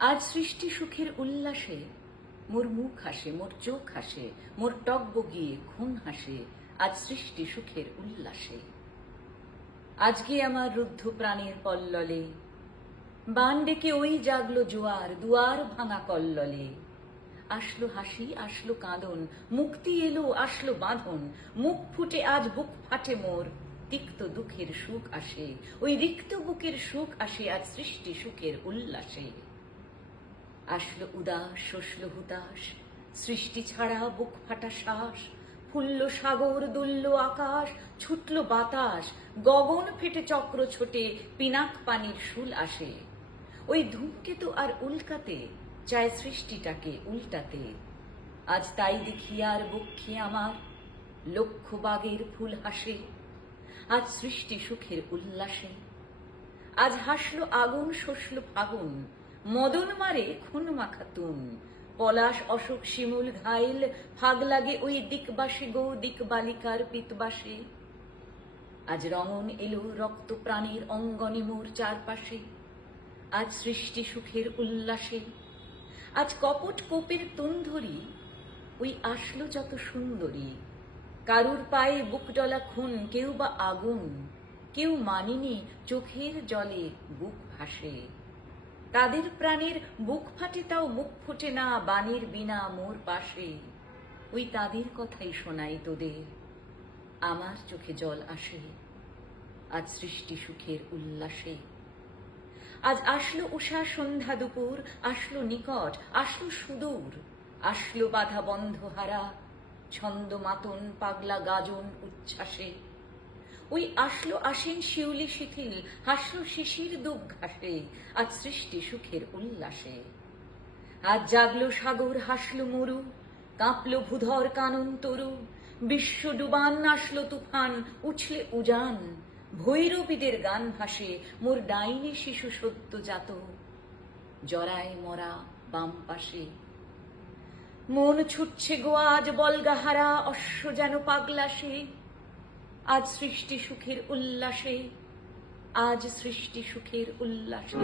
আজ সৃষ্টি সুখের উল্লাসে মোর মুখ হাসে, মোর চোখ হাসে, মোর টক বগিয়ে খুন হাসে। আজ সৃষ্টি সুখের উল্লাসে। আজকে আমার রুদ্ধ প্রাণের পল্ললে বান ডেকে ওই জাগলো জোয়ার, দুয়ার ভাঙা কল্ললে। আসলো হাসি, আসলো কাঁদন, মুক্তি এলো, আসলো বাঁধন। মুখ ফুটে আজ বুক ফাটে মোর, তিক্ত দুঃখের সুখ আসে। ওই রিক্ত বুকের সুখ আসে আজ সৃষ্টি সুখের উল্লাসে। আসলো উদাস, শসলো হুতাশ, সৃষ্টি ছাড়া বুক ফাটা শ্বাস। ফুলল সাগর, দুলল আকাশ, ছুটল বাতাস, গগন ফেটে চক্র ছোটে, পিনাক পানির শুল আসে। ওই ধূমকেতু আর উল্কাতে চায় সৃষ্টিটাকে উল্টাতে। আজ তাই দেখি আর বক্ষে আমার লক্ষ বাগের ফুল হাসে। আজ সৃষ্টি সুখের উল্লাসে। আজ হাসলো আগুন, শসলো ফাগুন, মদন মারে খুন মাখা তুন। পলাশ অশোক শিমুল ঘাইল, ফাগ লাগে ওই দিকবাসে গো দিক বালিকার পিতবাসে। আজ রঙন এলো রক্ত প্রাণের অঙ্গনে মোর চারপাশে। আজ সৃষ্টি সুখের উল্লাসে। আজ কপট কোপের তুন্ধরি, ওই আসলো যত সুন্দরী। কারুর পায়ে বুক ডলা খুন, কেউ বা আগুন, কেউ মানিনি চোখের জলে বুক ভাসে। তাদের প্রাণের বুক ফাটে তাও মুখ ফোটে না, বাণীর বিনা মোর পাশে। ওই তাদের কথাই শোনাই তোদের, আমার চোখে জল আসে। আজ সৃষ্টি সুখের উল্লাসে। আজ আসলো উষা সন্ধ্যা দুপুর, আসলো নিকট, আসলো সুদূর। আসলো বাধা বন্ধ হারা, ছন্দ মাতন পাগলা গাজন উচ্ছ্বাসে। ওই আসলো আসেন শিউলি শিথিল, হাসলো শিশির দুব ঘাসে। আজ সৃষ্টি সুখের উল্লাসে। আজ জাগলো সাগর, হাসলো মরু, কাঁপলো ভূধর কানন তরু। বিশ্ব ডুবান, আসলো তুফান, উছলে উজান। ভৈরবীদের গান ভাসে, মোর ডাইনে শিশু সদ্য জাত, জরায় মরা বাম পাশে। মন ছুটছে গো আজ বলগাহারা, অশ্ব যেন পাগলাসে। আজ সৃষ্টি সুখের উল্লাসে। আজ সৃষ্টি সুখের উল্লাসে।